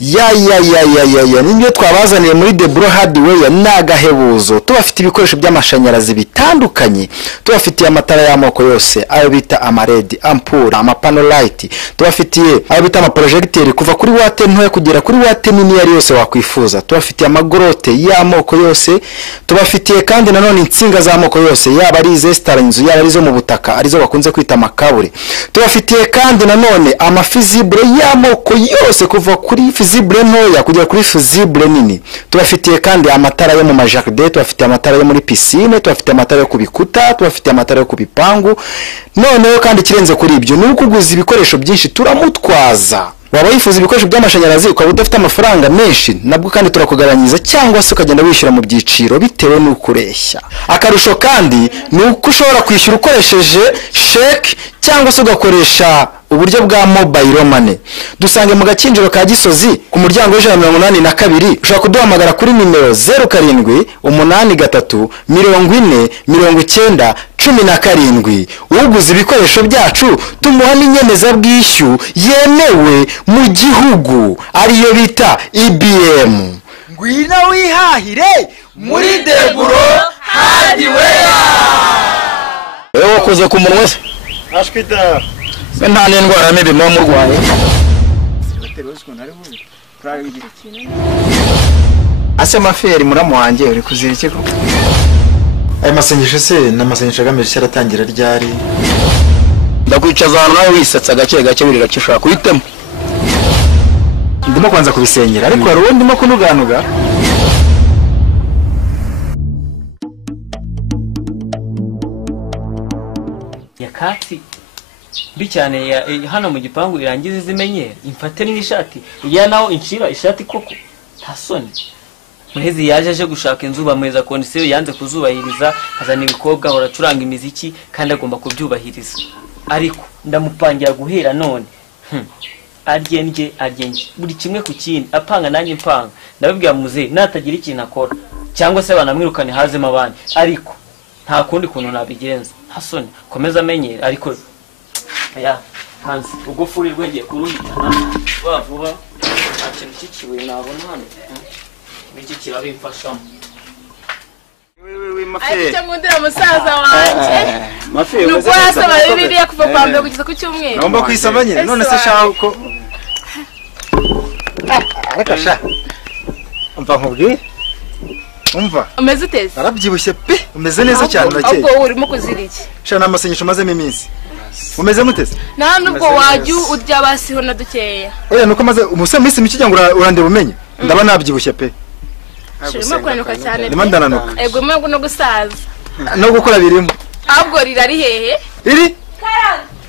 ya nibyo twabazaniye muri Debro Hardware nagahebuzo tubafite ibikoresho by'amashanyarazi bitandukanye tubafitiye amatara y'amoko yose ayo bita amaredi ampure amapano light tubafitiye ayo bita amaprojecteur kuva kuri wate ntoya kugera kuri wate nini yari yose wakwifuza tubafitiye amagorote y'amoko yose tubafitiye kandi nanone insinga z'amoko yose yaba ari izestara inzu yaba ari zo mu butaka arizo bakunze kwita amakabure tubafitiye kandi nanone amafizible y'amoko yose kuva kuri fizible ntoya kugera kuri fizible nini tubafitiye kandi amatara yo mu majardin tubafitiye amatara yo muri piscine tubafitiye amatara yo kubikuta tubafitiye amatara yo kubipangu noneho kandi kirenze kuri ibyo nuko kuguza ibikoresho byinshi turamutwaza waba yifuza ibikoresho by'amashanyarazi ukaba udafite amafaranga menshi nabwo kandi turakugabanyiriza cyangwa se ukagenda wishyura mu byiciro bitewe n'uko ureshya akarusho kandi nuko ushobora kwishyura ukoresheje cheque cyangwa se ugakoresha uburyo bwa mobile money dusange mu Gakinjiro ka Gisozi ku muryango w'182 ushaka kuduhamagara kuri nimero 0783409017 uguze ibikoresho byacu tumuha n'inyemeza bwishyu yemewe mu gihugu ariyo bita IBM ngwino wihahire muri Debro Hardware ewo koze ku munwa se ashwita nta n'indwara mibi mu murwaye ase maferi muramu wanjye uri kuzirike ko Ay masengesho se namasengesho agamije cyaratangira ryari ndakwicaza ahantu nawe wisatsa gake gake burira cyushaka kuhitamo ndimo kwanza kubisengera ariko hari uwo ndimo kunuganuga yakati bicyane hano mu gipangu irangiza zimenyera imfate n'ishati iya naho inshira ishati koko ntasoni muhezi yaje aje gushaka inzu bamweza kondisiyo yanze kuzubahiriza azana ibikobwa hora curanga imiziki kandi agomba kubyubahiriza ariko ndamupangira guhera none aryenje buri kimwe ku kindi apanga nanjye mpanga ndabibwira muze natagira ikintu akora cyangwa se banamwirukane hazemo abandi ariko nta kundi kuntu nabigenza hasoni komeza amenyera ariko aya hanze ugufuri rwegeye kuruhitana vuba akintu kikiwe nabona hano iki kirabimfashamo Acha ngundira musaza wanje mafiri nuko yasaba Bibiliya kuva kwa mbere kugeza ku cyumweru ngomba kwisaba nyine none se shaho ko ariko sha umva nkubwi umva umeze uteze arabyibushye pe umeze neza cyane nakeye ubwo urimo kuziriki sha namasengesho mazemo iminsi umeze muteze nta nubwo wajyu urya basiho na dukeya oya nuko maze umuse minsi mikijya ngo urandeba umenye ndaba nabyibushye pe shirimo kwanuka cyane ndimo ndananuka ego mwe no gusaza no gukora birimo ahubwo rirari hehe riri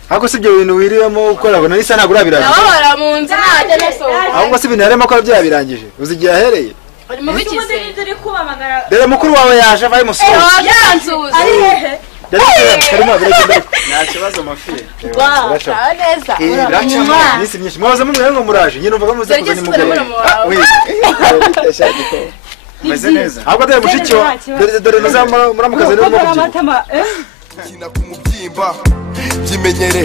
ahubwo si ibyo bintu wiriyemo ukora ngo nisa ntabwo urabirangije abahora mu nzu ntajya nasohoka ahubwo si ibintu yarimo ko byabirangije uzigiye ahereye ari mu bikize dore mukuru wawe yaje avaye musoho yaransuza ari hehe karimo biragenda nta kibazo mafire neza uracamo nisi myinshi mwaza mumwe ngo muraje nyine umva muze kuza ni mugore meze neza ahubwo dore mushiki wa dore nazama muramukaze rero mu kubyina kina kumubyimba kimenyere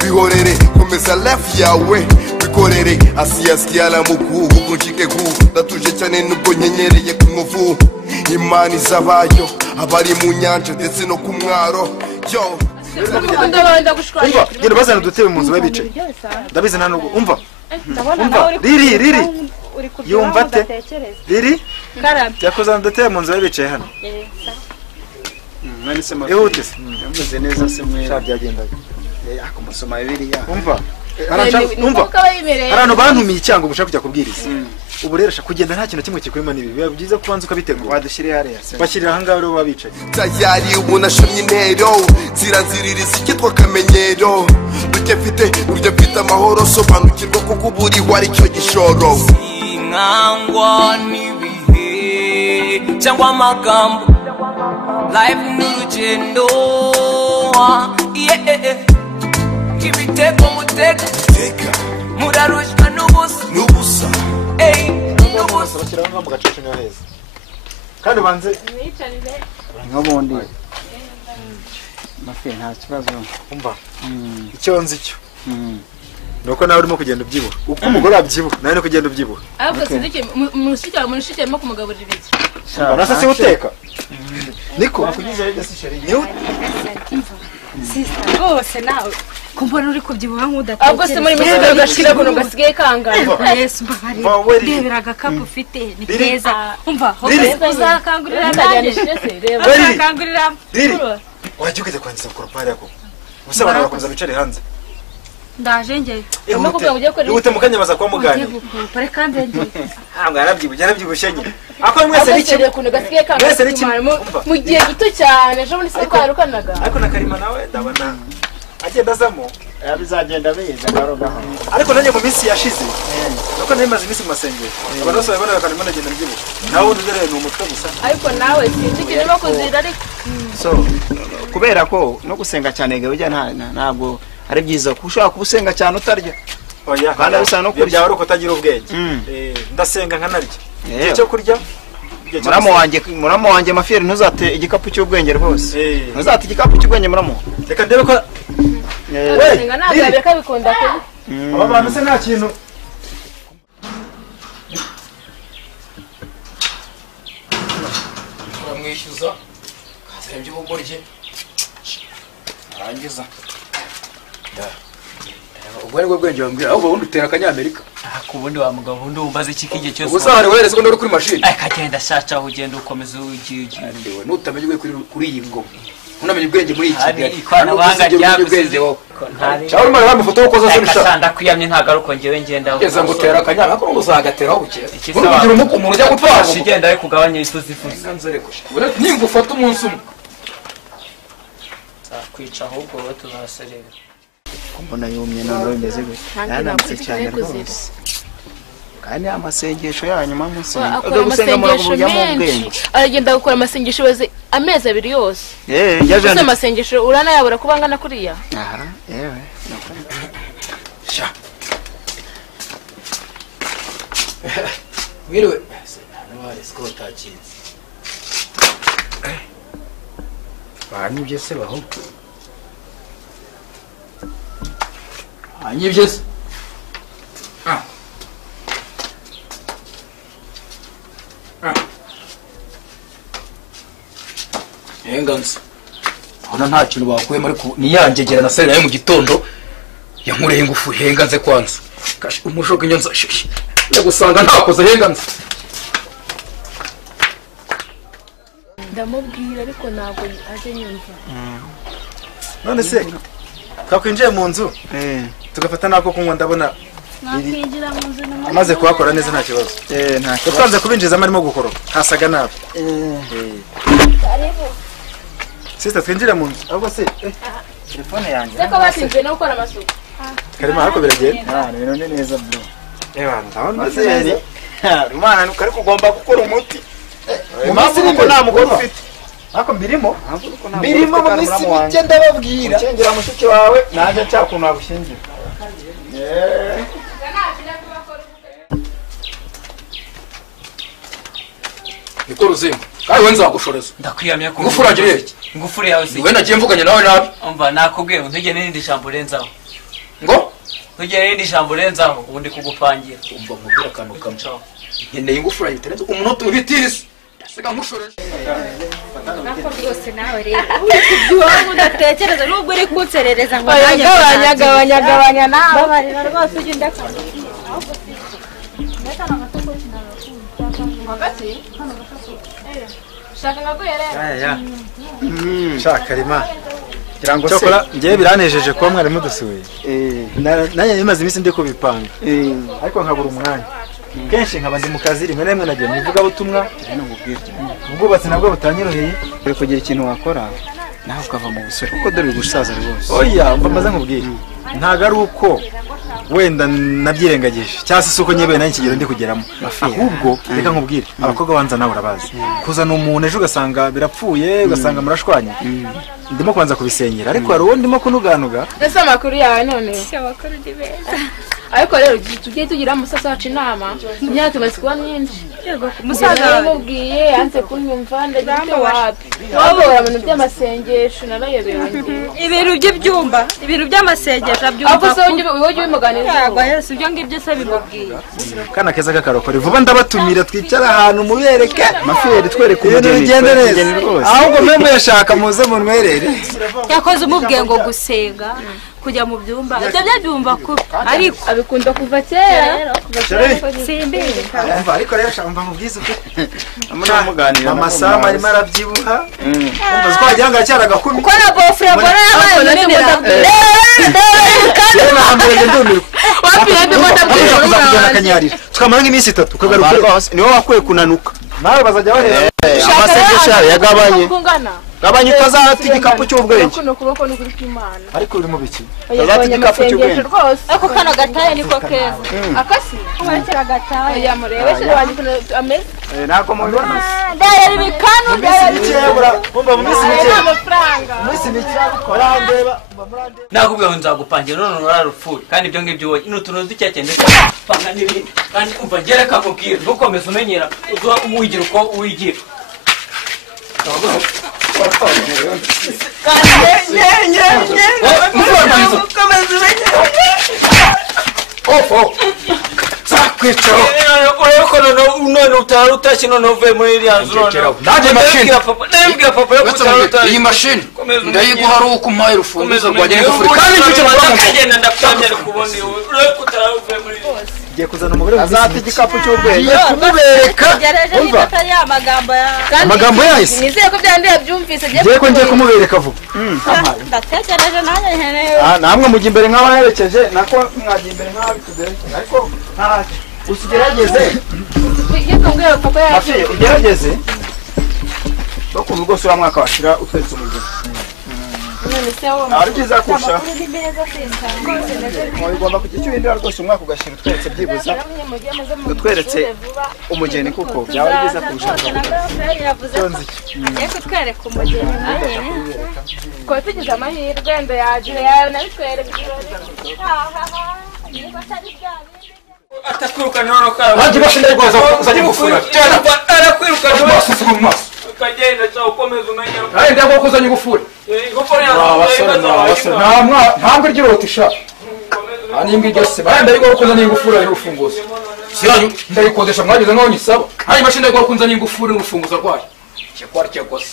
bihorere komeza life yawe bikorere asiyasikia la mukubu kunjike ku datuje cyane nubwo nyenyereye ku muvu imani zabayo abari mu nyanja ndetse no ku mwaro yo ndabanda gushwanya ngiro bazana dutebe mu nzu babice ndabize nta nubwo umva riri yumva te riri yakuzana dutebe mu nzu babice hano nani sema ehute yameze neza se mwe byagendaga akumusoma Bibiliya umva arano bantumiye icyango gushaka kujya kubwiriza ubu rero kugenda nta kintu kimwe kikwima nibi biba byiza kubanza ukabitegura wadushyiriye hariya bashyirira aha ngaho rero babicaye tayari ubona shamye intero ziranziririza ikitwa kamenyero burya mfite amahoro sobanukirwa kuko buri wari cyo gishoro nkangwa n'ibihe cyangwa amagambo life n'urugendo ibitego mutega murarushwa n'ubusa n'ubusa bashyiraho nka mu gacucu niho heza kandi banze nk'ubundi mafi nta kibazo umva icyo nzi cyo nuko nawe urimo kugenda ubyibuha uko umugore abyibuha nawe no kugenda ubyibuha ahubwo sinzi mushike arimo kumugaburira ibiki urasa se uteka niko rwose nawe kumbona uri kubyibuha nk'udatekereza ahubwo se muri misigo ugashira kuno gasigaye kangana yesu mbabarira ndebera agakapu ufite ni keza umva uzakangurira uzakangurira wajya ugeze kwangiza koropari yako gusa abantu bakomeza bicare hanze ndaje nge ihute mukanyamaza kwa muganga pare kandi nge ntabwo yarabyibushye nyine ako mwese n'ikimwe kuno gasigaye kangana mu gihe gito cyane ejo muri se twarukanaga ariko na Karima nawe ndabona agenda azamo bizagenda biza garo gahoro ariko nanjye mu minsi yashize nuko ntimaze iminsi mu masengero abantu bose babona Karima agenda mbyibuha nawe urugereye ni umutwe gusa ariko nawe sinzi kirimo kuzira ariko so kubera ko no gusenga cyane gabujya ntabwo ari byiza kushaka kubusenga cyane utarya oya kandi bisa no kurya ari uko utagira ubwenge ndasenga nkanarya igihe cyo kurya muramo wanjye mafiyeri ntuzate igikapu cy'ubwenge rwose ntuzate igikapu cy'ubwenge muramo reka ndebe ko senga ntabwo abeka bikunda ko aba bantu se nta kintu uramwishyuza kazembye ubugoryi arangiza ubwo nibwo bwenge wambwira ahubwo ubundi utera akanyamerika ku bundi wa mugabo ubundi wumbaze iki k'igihe cyose ubusahane wohereza ubundi uri kuri mashini akagenda ashaca aho ugenda ukomeza ugiye nutamenya ubwe kuri iyi ngo unamenye ubwenge muri iki gihe ikoranabuhanga ryagusize cyangwa urimo ureba amafoto y'uko zose ushaka kanda kwiyamye ntabwo ari uko ngewe ngenda ugeze ngo utera akanyamerika ariko uzagateraho bukeye urugira umuntu ujya gutwara igenda ariko ugabanya ituzifuza nimba ufata umunsi umwe kwica ahubwo wowe tuzaserera mbona yumye none bimeze gutya yanamutse cyane rwose kandi amasengesho yanyu mamusenga akora amasengesho menshi aragenda gukora amasengesho baze amezi 2 yose yaje amasengesho uranayabura kuba ngana kuriya aha yewe sha mwiriwe wari Scott akinze banyibye se baho anyibye se Henganze ona nta kintu bakuyemo ariko niyangegera na sera yo mu gitondo yankureye ingufu henganze kwanza kashi umushoka inyonza shishi ndagusanga ntakoze henganze ndamubwira ariko ntabwo aje nyumva none se twakwinjiye mu nzu tugafata nako kunywa ndabona nakwinjira mu nzu amaze kuhakora neza nta kibazo nta kibazo twanze kubinjizamo arimo gukoroka hasaga nabi sister twinjira mu nzu ahubwo se telefone yanjye seko batinze no gukora amasuku Karima ariko biragenda none neza bro ndabona mazeri Rumana nuko ariko ugomba gukora umuti umunsi niko nta mugore ufite ariko mbirimo mu minsi mike ndababwira ukengera mushiki wawe naje cyakuntu agushingira niko ruzinga kandi wenza wagushoreza ndakwiyamye ko ngufuragire iki ngufuri yawe se we nagiye mvuganye nawe nabi umva nakubwiye ntugene n'indi jambo renzaho ngo ntugene n'indi jambo renzaho ubundi kugupangira umva mubwira akantu kamwe nkeneye ingufura yiterenze umunota ubitisi ndasiga nkushoreza nako rwose nawe rero kubyiwaho udatekereza nubwo uri kunserereza ngo gabanya nawe babarira rwose ujye ndeka shaka Karima kirango se cyokora ngiye biranejeje kuba mwari mudusuye nanjye nimaze iminsi ndi kubipanga ariko nkabura umwanya kenshi nkaba ndi mu kazi rimwe na rimwe nagiye mu ivugabutumwa ubwubatsi nabwo butanyoroheye uri kugira ikintu wakora nawe ukava mu busore kuko dore gusaza rwose oya mva maze nkubwire ntago ari uko wenda nabyirengagije cyangwa se uko nyebeye nanjye kigero ndi kugeramo ahubwo reka nkubwire abakobwa banza nawe urabazi kuzana umuntu ejo ugasanga birapfuye ugasanga murashwanye ndimo kubanza kubisengera ariko hari uwo ndimo kunuganuga ese amakuru yawe none amakuru ni meza ariko rero tugiye tugira umusaza wacu inama imyaka imaze kuba myinshi umusaza yamubwiye yanze kunyumva ndagira wapi wabora ibintu by'amasengesho narayobewe ibintu by'ibyumba ibintu by'amasengesho abyumva ako se wowe ubimuganiriza yagwa yese ibyo ngibyo se bimubwiye kana keza kakarokore vuba ndabatumira twicara ahantu mubereke mafiyeri twereke ibintu bigende neza ahubwo mwe muyashaka muze munwerere yakoze umubwiye ngo gusenga kujya mu byumba ibyo byumva ko ariko abikunda kuva kera simbizi umva ariko rero shaka umva mubwize uko muganira mama Sam arimo arabyibuha umva twagira ngo acyara gakumi ko na bofre mbona yabaye munini kandi nahambere ndumirwa wapiye ndimo ndabwira kuzakujyana akanyarira tukamara nk'iminsi 3 ukagaruka niwe wakwiye kunanuka nawe bazajya bahera amasengesho yagabanye gabanya utazata igikapu cy'ubwenge kuno kuboko no kuri Imana ariko uri mu biki utazata igikapu cy'ubwenge ako kana gataye niko keza akasi kubarekera gataye yamurebeshe wanjye ameze nako mubibona ndaya ibikanu ndaya ikebura umva mu minsi mike amafaranga minsi mike barandeba nakubwiye ngo nzagupangira none urarupfuye kandi ibyo ngibyo wowe n'utuntu ducyake ndetse panga n'ibindi kandi umva ngere kamubwira ntukomeze umenyera uza uwigira uko uwigira ureko none utari utashye none uvuye muri iriya nzu iyi mashini ndayiguha ari uko umpaye urufunguzo rwanjye n'ingufuri kandi icyo kagenda ndakwemera kubona iwe ureko utari uvuye muri iriya nzu giye kuzana umugore azata igikapu cy'ubwenge kumubereka umva amagambo yahise nizeye ko byandi yabyumvise giye ko ngiye kumubereka vuba ndatekereje nanjye nkeneye namwe mujya imbere nk'abaherekeje nako mwajya imbere nk'abitubereke ariko ntacyo usigerageze hafi ugerageze bakuntu rwose uriya mwaka washira utweretse umugeni ari byiza kurusha ugomba kujya icyo uhindura rwose umwaka ugashyira utweretse byibuza utweretse umugeni kuko byaba ari byiza kurusha reka utwereke umugeni ko tugize amahirwe ndo yaje nabitwereka atakwirukana none ukara nanjye mashini rwose uzajya gufura cyane arakwirukana mu maso mu maso ukagenda cyangwa ukomeza umenya kandi ndabwo kuzanya ingufuri ingufuri ntabwo iryo rotisha nimbwa iryo se bari ndayigora kuzanya ingufuri ari urufunguzo siranyu ndayikodesha mwageze nkaho nyisaba kandi mashini ndayigora kuzanya ingufuri n'urufunguzo rwayo cyo kwari cyo gose